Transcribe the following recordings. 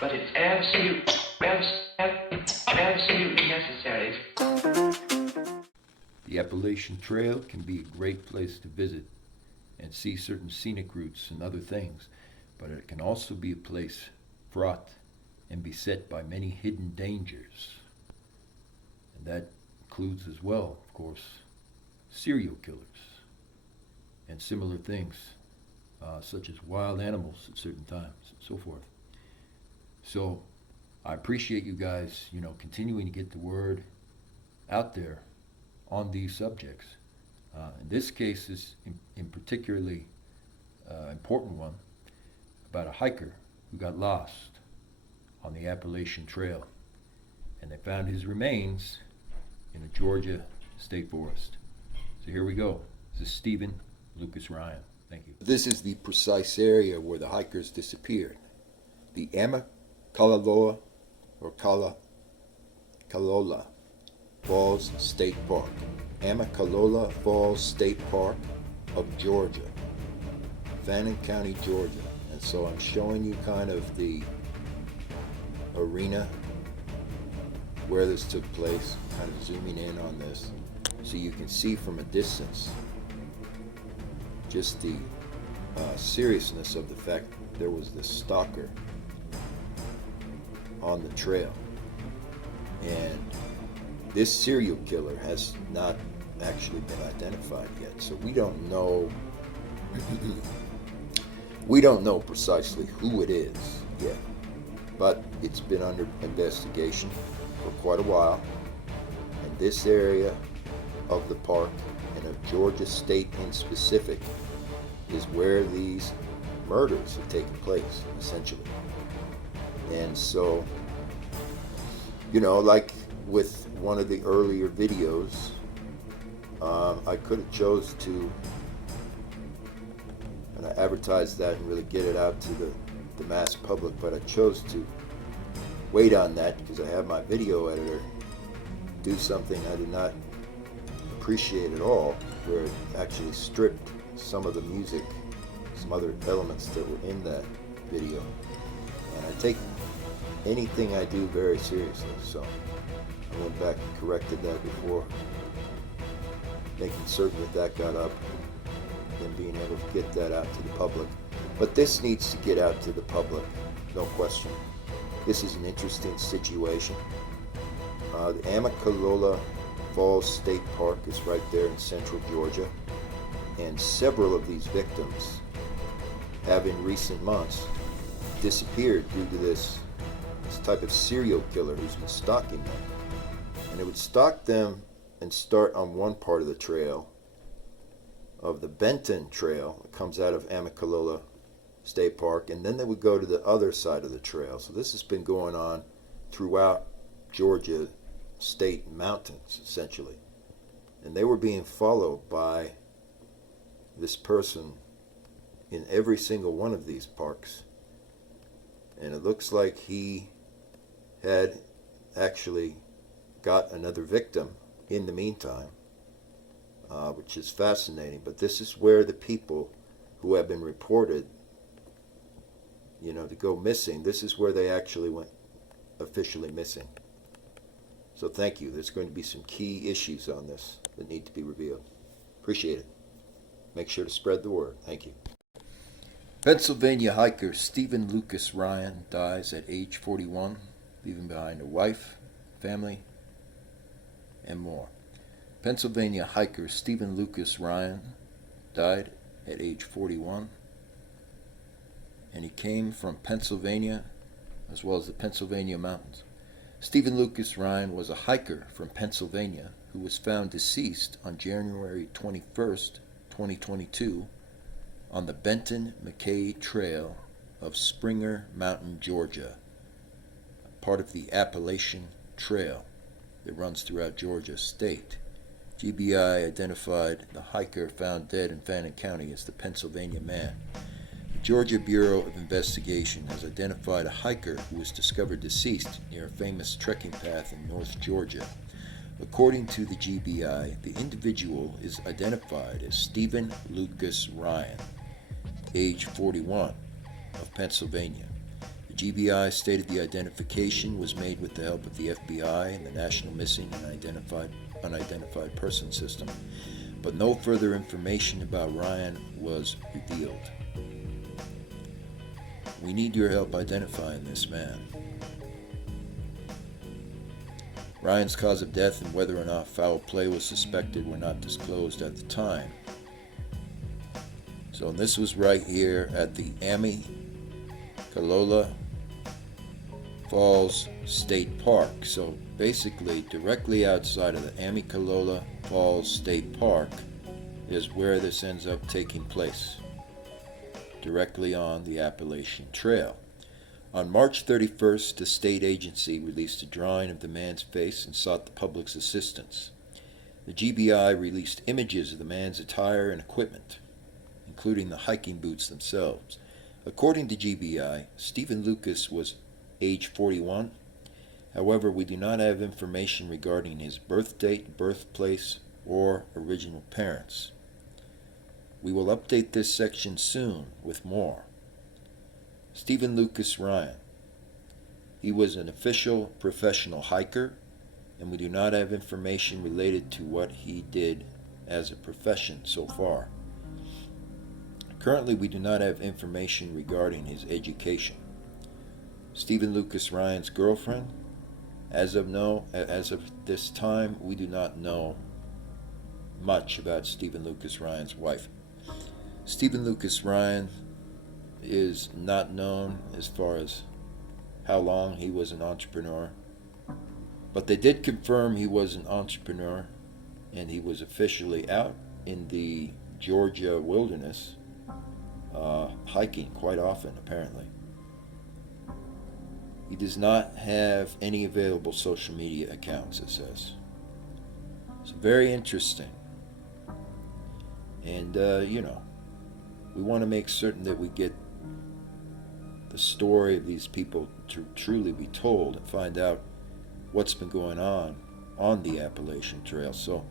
but it's absolutely necessary. The Appalachian Trail can be a great place to visit and see certain scenic routes and other things, but it can also be a place fraught and beset by many hidden dangers. And that includes as well, of course, serial killers and similar things, such as wild animals at certain times and so forth. So I appreciate you guys, continuing to get the word out there on these subjects. In this case is in particularly important one about a hiker who got lost on the Appalachian Trail, and they found his remains in a Georgia state forest. So here we go. This is Stephen Lucas Ryan. Thank you. This is the precise area where the hikers disappeared. The Amicalola or Calola Falls State Park. Amicalola Falls State Park of Georgia, Fannin County, Georgia. And so I'm showing you kind of the arena where this took place, kind of zooming in on this so you can see from a distance just the seriousness of the fact that there was this stalker on the trail. And this serial killer has not actually been identified yet, so we don't know precisely who it is yet, but it's been under investigation for quite a while. And this area of the park and of Georgia State in specific is where these murders have taken place, essentially. And so, like with one of the earlier videos, I could have chose to advertise that and really get it out to the mass public, but I chose to wait on that because I have my video editor do something I did not appreciate at all, where it actually stripped some of the music, some other elements that were in that video. And I take anything I do very seriously, so I went back and corrected that before making certain that got up and being able to get that out to the public. But this needs to get out to the public, no question. This is an interesting situation. The Amicalola Falls State Park is right there in central Georgia, and several of these victims have in recent months disappeared due to this type of serial killer who's been stalking them. And it would stalk them and start on one part of the trail, of the Benton Trail that comes out of Amicalola State Park, and then they would go to the other side of the trail. So this has been going on throughout Georgia state mountains, essentially. And they were being followed by this person in every single one of these parks. And it looks like he had actually got another victim in the meantime, which is fascinating. But this is where the people who have been reported, to go missing, this is where they actually went officially missing. So thank you. There's going to be some key issues on this that need to be revealed. Appreciate it. Make sure to spread the word. Thank you. Pennsylvania hiker Stephen Lucas Ryan dies at age 41, leaving behind a wife, family, and more. Pennsylvania hiker Stephen Lucas Ryan died at age 41, and he came from Pennsylvania as well as the Pennsylvania mountains. Stephen Lucas Ryan was a hiker from Pennsylvania who was found deceased on January 21st, 2022 on the Benton MacKaye Trail of Springer Mountain, Georgia, part of the Appalachian Trail that runs throughout Georgia state. GBI identified the hiker found dead in Fannin County as the Pennsylvania man. The Georgia Bureau of Investigation has identified a hiker who was discovered deceased near a famous trekking path in North Georgia. According to the GBI, the individual is identified as Stephen Lucas Ryan, age 41, of Pennsylvania. The The GBI stated the identification was made with the help of the FBI and the National Missing and Unidentified Person System, but no further information about Ryan was revealed. We need your help identifying this man. Ryan's cause of death and whether or not foul play was suspected were not disclosed at the time. So this was right here at the Amicalola Falls State Park. So basically directly outside of the Amicalola Falls State Park is where this ends up taking place, directly on the Appalachian Trail. On March 31st, the state agency released a drawing of the man's face and sought the public's assistance. The GBI released images of the man's attire and equipment, including the hiking boots themselves. According to GBI, Stephen Lucas was age 41. However, we do not have information regarding his birth date, birthplace, or original parents. We will update this section soon with more. Stephen Lucas Ryan. He was an official professional hiker, and we do not have information related to what he did as a profession so far. Currently, we do not have information regarding his education. Stephen Lucas Ryan's girlfriend. As of this time, we do not know much about Stephen Lucas Ryan's wife. Stephen Lucas Ryan is not known as far as how long he was an entrepreneur, but they did confirm he was an entrepreneur, and he was officially out in the Georgia wilderness hiking quite often, apparently. He does not have any available social media accounts, it says. So very interesting. And, we want to make certain that we get the story of these people to truly be told and find out what's been going on the Appalachian Trail. So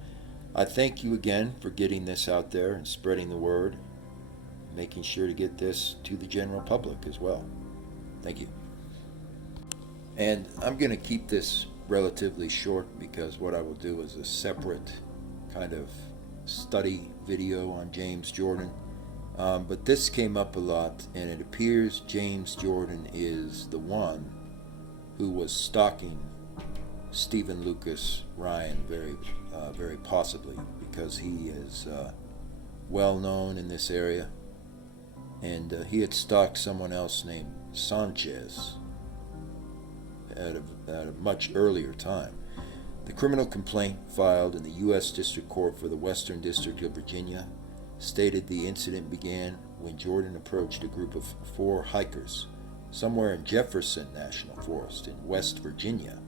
I thank you again for getting this out there and spreading the word, making sure to get this to the general public as well. Thank you. And I'm going to keep this relatively short because what I will do is a separate kind of study video on James Jordan. But this came up a lot, and it appears James Jordan is the one who was stalking Stephen Lucas Ryan very possibly, because he is well known in this area, and he had stalked someone else named Sanchez at a much earlier time. The criminal complaint filed in the U.S. District Court for the Western District of Virginia stated the incident began when Jordan approached a group of 4 hikers somewhere in Jefferson National Forest in West Virginia,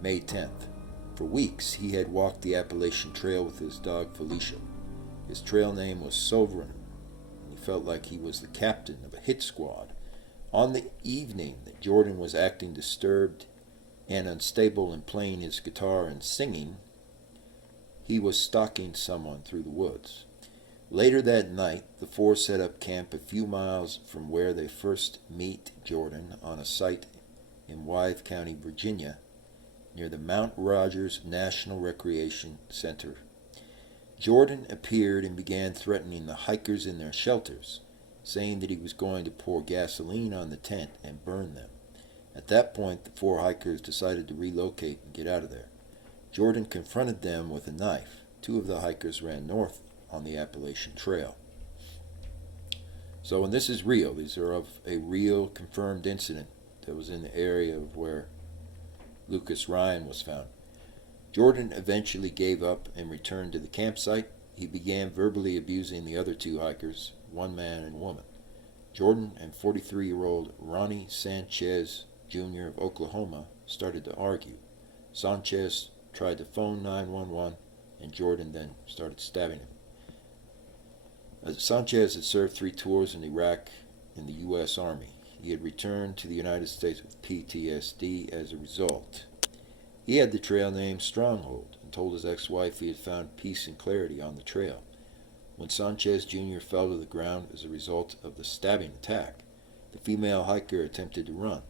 May 10th. For weeks, he had walked the Appalachian Trail with his dog Felicia. His trail name was Sovereign, and he felt like he was the captain of a hit squad. On the evening that Jordan was acting disturbed and unstable and playing his guitar and singing, he was stalking someone through the woods. Later that night, the 4 set up camp a few miles from where they first meet Jordan on a site in Wythe County, Virginia, near the Mount Rogers National Recreation Center. Jordan appeared and began threatening the hikers in their shelters, saying that he was going to pour gasoline on the tent and burn them. At that point, the 4 hikers decided to relocate and get out of there. Jordan confronted them with a knife. 2 of the hikers ran north on the Appalachian Trail. So, and this is real. These are of a real confirmed incident that was in the area of where Lucas Ryan was found. Jordan eventually gave up and returned to the campsite. He began verbally abusing the other 2 hikers, one man and woman. Jordan and 43-year-old Ronnie Sanchez Jr. of Oklahoma started to argue. Sanchez tried to phone 911, and Jordan then started stabbing him. Sanchez had served 3 tours in Iraq in the U.S. Army. He had returned to the United States with PTSD as a result. He had the trail name Stronghold and told his ex-wife he had found peace and clarity on the trail. When Sanchez Jr. fell to the ground as a result of the stabbing attack, The female hiker attempted to run,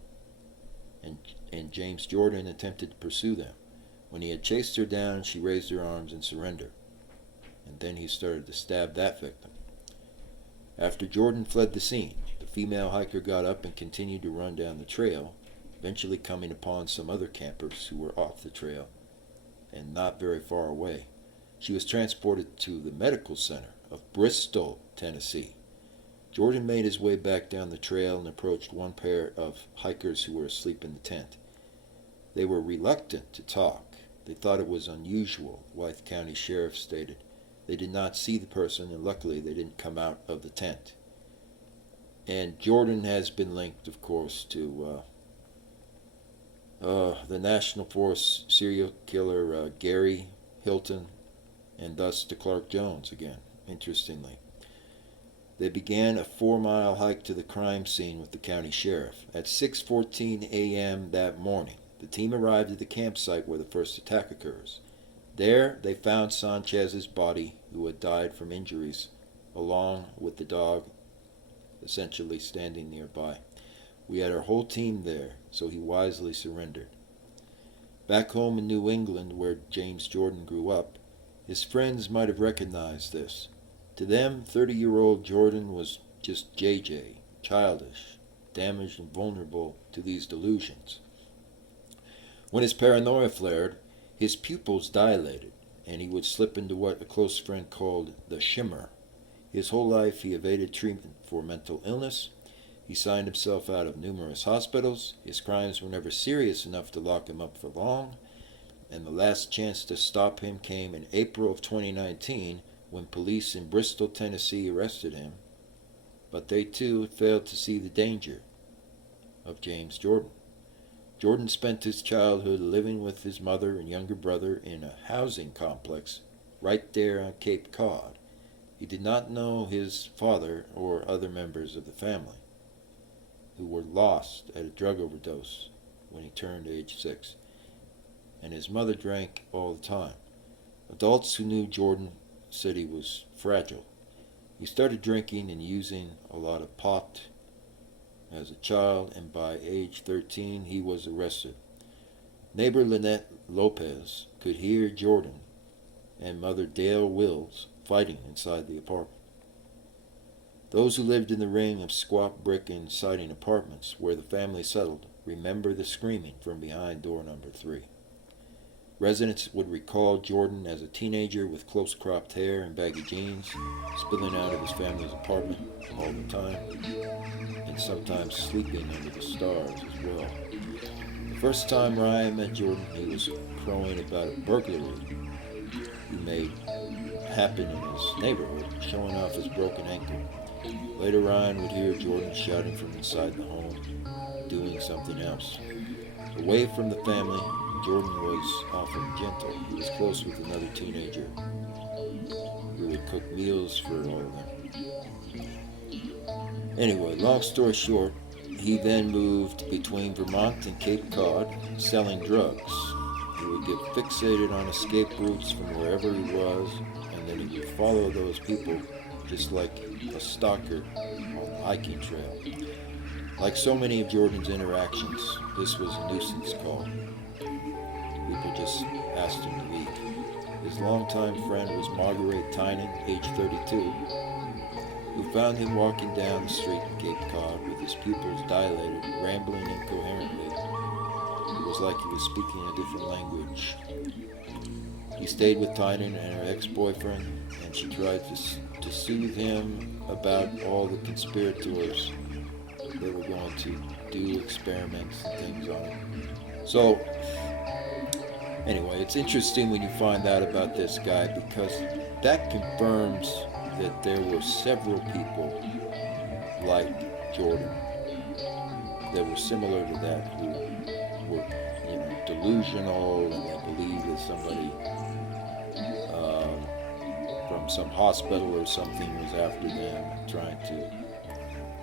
and James Jordan attempted to pursue them. When he had chased her down, she raised her arms in surrender, and then he started to stab that victim. After Jordan fled the scene, the female hiker got up and continued to run down the trail, eventually coming upon some other campers who were off the trail and not very far away. She was transported to the medical center of Bristol, Tennessee. Jordan made his way back down the trail and approached one pair of hikers who were asleep in the tent. They were reluctant to talk. They thought it was unusual, the Wythe County Sheriff stated. They did not see the person, and luckily they didn't come out of the tent. And Jordan has been linked, of course, to the National Forest serial killer Gary Hilton, and thus to Clark Jones again, interestingly. They began a 4-mile hike to the crime scene with the county sheriff. At 6:14 a.m. that morning, the team arrived at the campsite where the first attack occurs. There, they found Sanchez's body, who had died from injuries, along with the dog essentially standing nearby. We had our whole team there, so he wisely surrendered. Back home in New England, where James Jordan grew up, his friends might have recognized this. To them, 30-year-old Jordan was just JJ, childish, damaged and vulnerable to these delusions. When his paranoia flared, his pupils dilated, and he would slip into what a close friend called the shimmer. His whole life he evaded treatment for mental illness. He signed himself out of numerous hospitals. His crimes were never serious enough to lock him up for long, and the last chance to stop him came in April of 2019 when police in Bristol, Tennessee arrested him. But they too had failed to see the danger of James Jordan. Jordan spent his childhood living with his mother and younger brother in a housing complex right there on Cape Cod. He did not know his father or other members of the family, who were lost at a drug overdose when he turned age 6. And his mother drank all the time. Adults who knew Jordan said he was fragile. He started drinking and using a lot of pot as a child, and by age 13 he was arrested. Neighbor Lynette Lopez could hear Jordan and mother Dale Wills fighting inside the apartment. Those who lived in the ring of squat brick and siding apartments where the family settled remember the screaming from behind door number 3. Residents would recall Jordan as a teenager with close-cropped hair and baggy jeans, spilling out of his family's apartment all the time, and sometimes sleeping under the stars as well. The first time Ryan met Jordan, he was crowing about a burglary he made happen in his neighborhood, showing off his broken ankle. Later, Ryan would hear Jordan shouting from inside the home, doing something else. Away from the family, Jordan was often gentle. He was close with another teenager who would cook meals for all of them. Anyway, long story short, he then moved between Vermont and Cape Cod, selling drugs. He would get fixated on escape routes from wherever he was, and then he would follow those people just like a stalker on the hiking trail. Like so many of Jordan's interactions, this was a nuisance call. People just asked him to leave. His longtime friend was Margaret Tynan, age 32, who found him walking down the street in Cape Cod with his pupils dilated, rambling incoherently. It was like he was speaking a different language. He stayed with Tynan and her ex-boyfriend, and she tried to soothe him about all the conspirators that were going to do experiments and things on him. So, anyway, it's interesting when you find out about this guy, because that confirms that there were several people like Jordan that were similar to that, who were, delusional, and they believed that somebody from some hospital or something was after them, trying to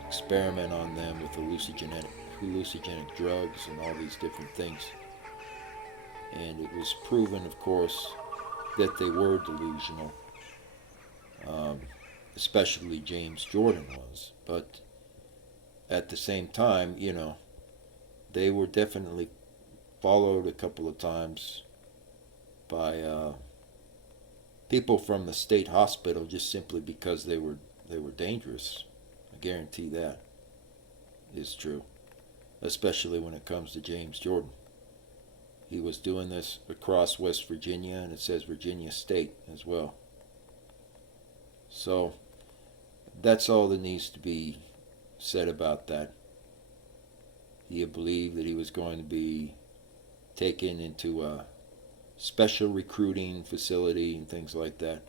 experiment on them with hallucinogenic drugs and all these different things. And it was proven, of course, that they were delusional, especially James Jordan was. But at the same time, they were definitely followed a couple of times by people from the state hospital just simply because they were dangerous. I guarantee that is true, especially when it comes to James Jordan. He was doing this across West Virginia, and it says Virginia State as well. So that's all that needs to be said about that. He believed that he was going to be taken into a special recruiting facility and things like that.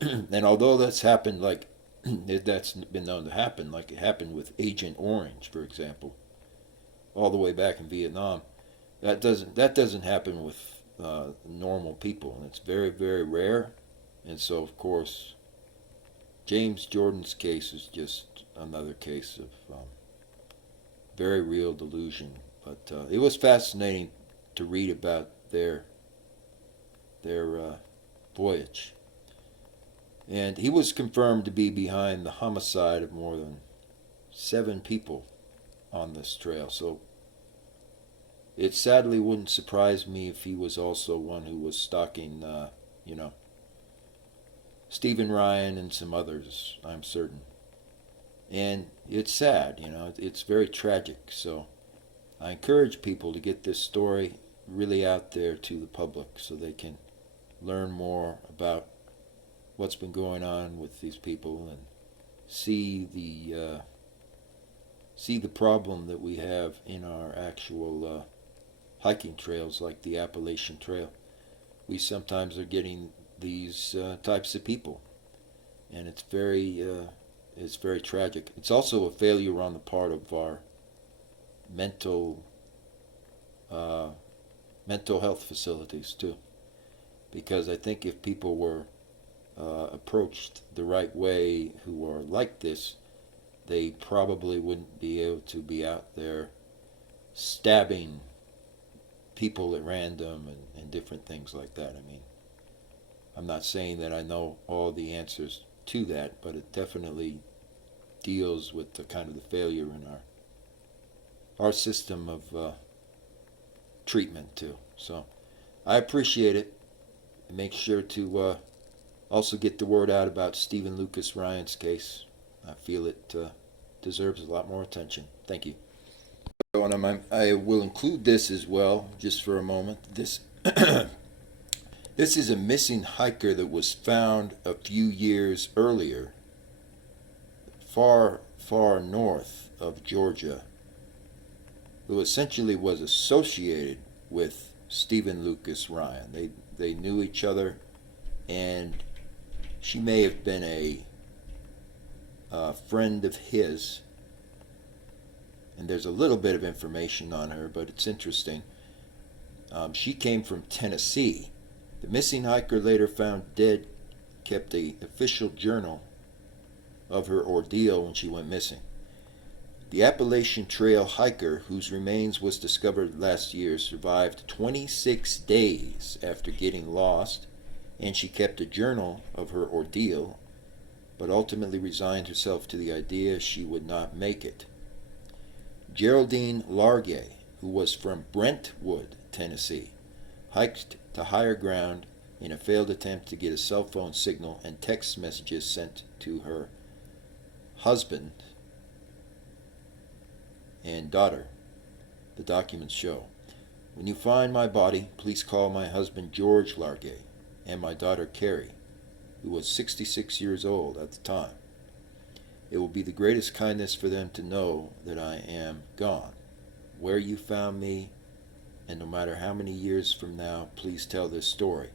And although that's happened, that's been known to happen, like it happened with Agent Orange, for example, all the way back in Vietnam, that doesn't happen with normal people, and it's very, very rare. And so, of course, James Jordan's case is just another case of very real delusion. But it was fascinating to read about their voyage. And he was confirmed to be behind the homicide of more than 7 people on this trail. So it sadly wouldn't surprise me if he was also one who was stalking, Stephen Ryan and some others, I'm certain. And it's sad, it's very tragic. So I encourage people to get this story really out there to the public so they can learn more about what's been going on with these people and see the problem that we have in our actual hiking trails like the Appalachian Trail. We sometimes are getting these types of people, and it's very tragic. It's also a failure on the part of our mental health facilities too, because I think if people were approached the right way who are like this, they probably wouldn't be able to be out there stabbing people at random and different things like that. I mean, I'm not saying that I know all the answers to that, but it definitely deals with the kind of the failure in our system of treatment too. So I appreciate it. Make sure to also get the word out about Stephen Lucas Ryan's case. I feel it deserves a lot more attention. Thank you. So, and I will include this as well, just for a moment. This this is a missing hiker that was found a few years earlier, far, far north of Georgia, who essentially was associated with Stephen Lucas Ryan. They knew each other, and she may have been a friend of his. And there's a little bit of information on her, but it's interesting. She came from Tennessee. The missing hiker, later found dead, kept an official journal of her ordeal when she went missing. The Appalachian Trail hiker, whose remains was discovered last year, survived 26 days after getting lost, and she kept a journal of her ordeal, but ultimately resigned herself to the idea she would not make it. Geraldine Largay, who was from Brentwood, Tennessee, hiked to higher ground in a failed attempt to get a cell phone signal and text messages sent to her husband and daughter, the documents show. When you find my body, please call my husband George Largay and my daughter Carrie, who was 66 years old at the time. It will be the greatest kindness for them to know that I am gone. Where you found me, and no matter how many years from now, please tell this story.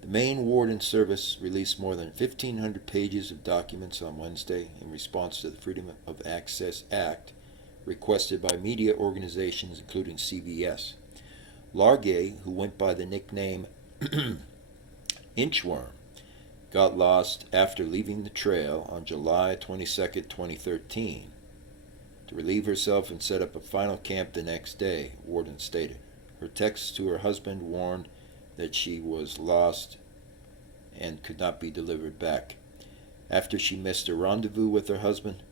The Maine Warden Service released more than 1,500 pages of documents on Wednesday in response to the Freedom of Access Act requested by media organizations including CBS. Largay, who went by the nickname Inchworm, got lost after leaving the trail on July 22, 2013. To relieve herself and set up a final camp the next day, Warden stated. Her text to her husband warned that she was lost and could not be delivered back. After she missed a rendezvous with her husband,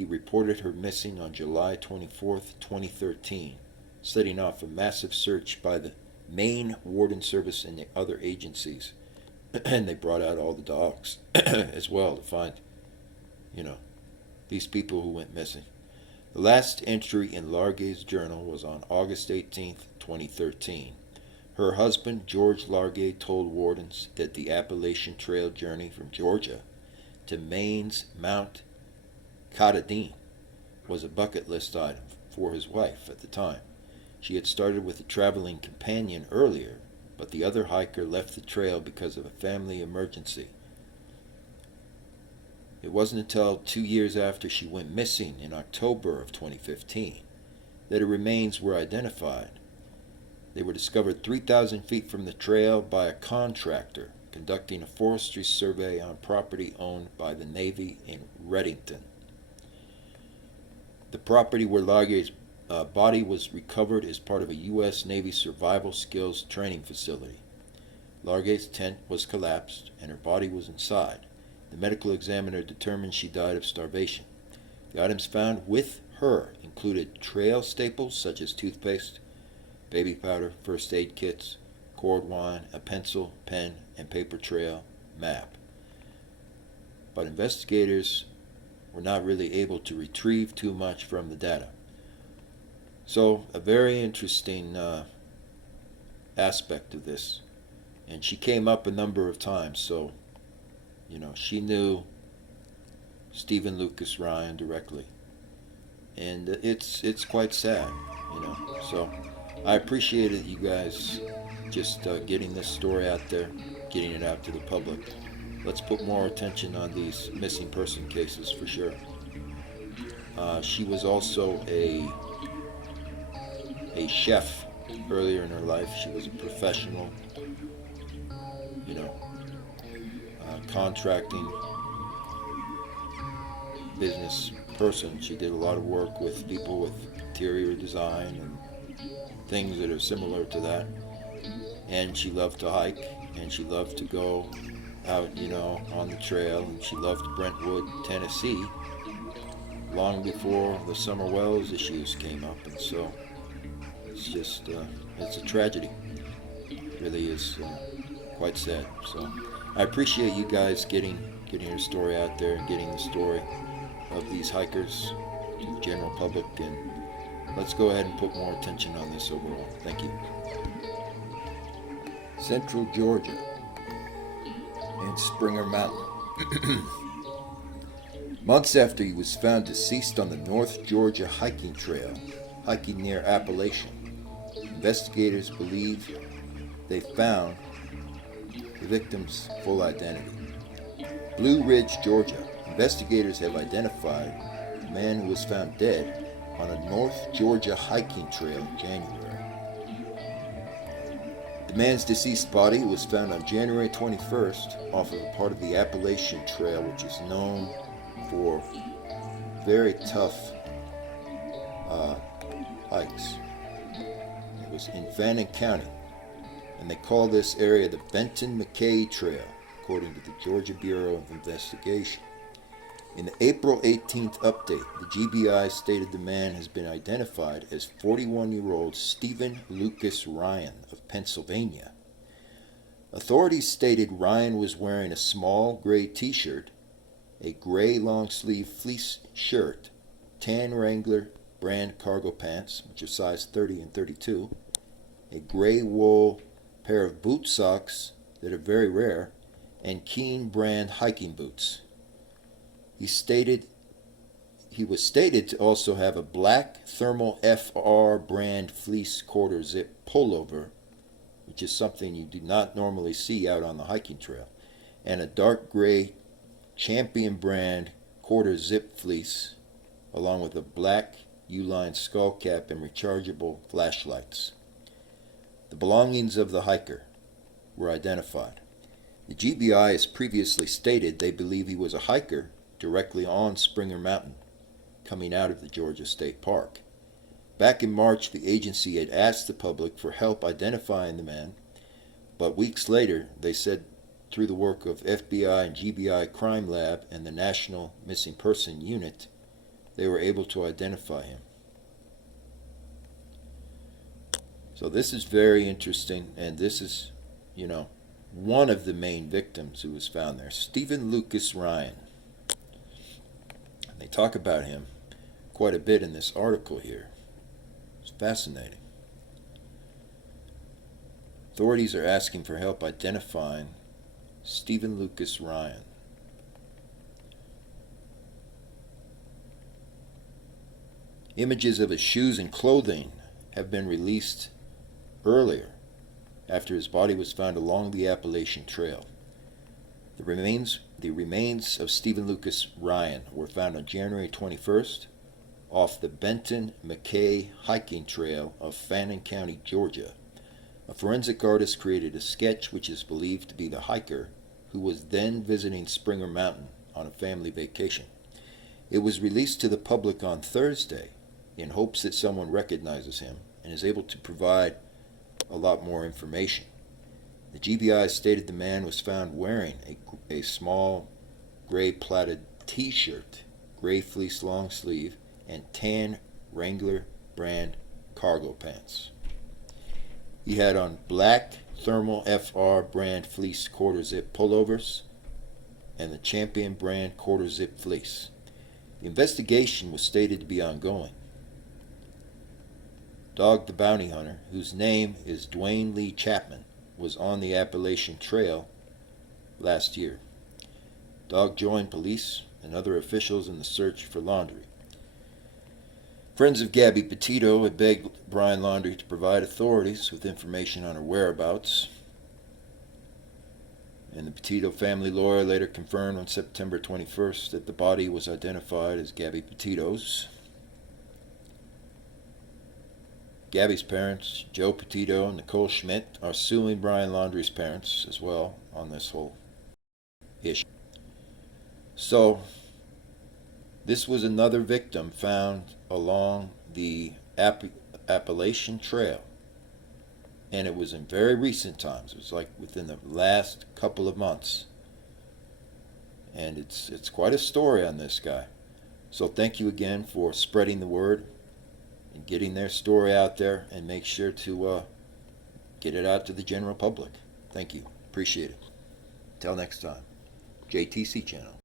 he reported her missing on July 24, 2013, setting off a massive search by the Maine Warden Service and the other agencies. And they brought out all the dogs as well to find, these people who went missing. The last entry in Largay's journal was on August 18, 2013. Her husband, George Largay, told wardens that the Appalachian Trail journey from Georgia to Maine's Mount Katahdin was a bucket list item for his wife at the time. She had started with a traveling companion earlier, but the other hiker left the trail because of a family emergency. It wasn't until 2 years after she went missing in October of 2015 that her remains were identified. They were discovered 3,000 feet from the trail by a contractor conducting a forestry survey on property owned by the Navy in Redington. The property where Largay's body was recovered is part of a U.S. Navy survival skills training facility. Largay's tent was collapsed and her body was inside. The medical examiner determined she died of starvation. The items found with her included trail staples such as toothpaste, baby powder, first aid kits, cord wine, a pencil, pen, and paper trail map. But investigators were not really able to retrieve too much from the data. So, a very interesting aspect of this. And she came up a number of times, so, she knew Stephen Lucas Ryan directly. And it's quite sad, So, I appreciated you guys just getting this story out there, getting it out to the public. Let's put more attention on these missing person cases for sure. She was also a chef earlier in her life. She was a professional, contracting business person. She did a lot of work with people with interior design and things that are similar to that. And she loved to hike, and she loved to go out, on the trail, and she loved Brentwood, Tennessee, long before the summer wells issues came up. And so it's just, it's a tragedy. It really is quite sad. So I appreciate you guys getting your story out there and getting the story of these hikers to the general public. And let's go ahead and put more attention on this overall. Thank you. Central Georgia and Springer Mountain. Months after he was found deceased on the North Georgia hiking trail, hiking near Appalachian, investigators believe they found the victim's full identity. Blue Ridge, Georgia. Investigators have identified the man who was found dead on a North Georgia hiking trail in January. The man's deceased body was found on January 21st off of a part of the Appalachian Trail, which is known for very tough hikes. It was in Fannin County, and they call this area the Benton MacKaye Trail, according to the Georgia Bureau of Investigation. In the April 18th update, the GBI stated the man has been identified as 41-year-old Stephen Lucas Ryan of Pennsylvania. Authorities stated Ryan was wearing a small gray t-shirt, a gray long-sleeve fleece shirt, tan Wrangler brand cargo pants, which are size 30 and 32, a gray wool pair of boot socks that are very rare, and Keen brand hiking boots. He was stated to also have a black thermal FR brand fleece quarter zip pullover, which is something you do not normally see out on the hiking trail, and a dark gray Champion brand quarter zip fleece, along with a black U-line skull cap and rechargeable flashlights. The belongings of the hiker were identified. The GBI has previously stated they believe he was a hiker directly on Springer Mountain, coming out of the Georgia State Park. Back in March, the agency had asked the public for help identifying the man, but weeks later, they said through the work of FBI and GBI Crime Lab and the National Missing Person Unit, they were able to identify him. So this is very interesting, and this is, one of the main victims who was found there, Stephen Lucas Ryan. And they talk about him quite a bit in this article here. It's fascinating. Authorities are asking for help identifying Stephen Lucas Ryan. Images of his shoes and clothing have been released earlier after his body was found along the Appalachian Trail. The remains of Stephen Lucas Ryan were found on January 21st off the Benton MacKaye hiking trail of Fannin County, Georgia. A forensic artist created a sketch which is believed to be the hiker who was then visiting Springer Mountain on a family vacation. It was released to the public on Thursday in hopes that someone recognizes him and is able to provide a lot more information. The GBI stated the man was found wearing a small gray plaited t-shirt, gray fleece long sleeve, and tan Wrangler brand cargo pants. He had on black thermal FR brand fleece quarter zip pullovers and the Champion brand quarter zip fleece. The investigation was stated to be ongoing. Dog the Bounty Hunter, whose name is Dwayne Lee Chapman, was on the Appalachian Trail last year. Dog joined police and other officials in the search for Laundrie. Friends of Gabby Petito had begged Brian Laundrie to provide authorities with information on her whereabouts, and the Petito family lawyer later confirmed on September 21st that the body was identified as Gabby Petito's. Gabby's parents, Joe Petito and Nicole Schmidt, are suing Brian Laundrie's parents as well on this whole issue. So, this was another victim found along the Appalachian Trail. And it was in very recent times. It was like within the last couple of months. And it's quite a story on this guy. So thank you again for spreading the word and getting their story out there, and make sure to get it out to the general public. Thank you. Appreciate it. Till next time. JTC channel.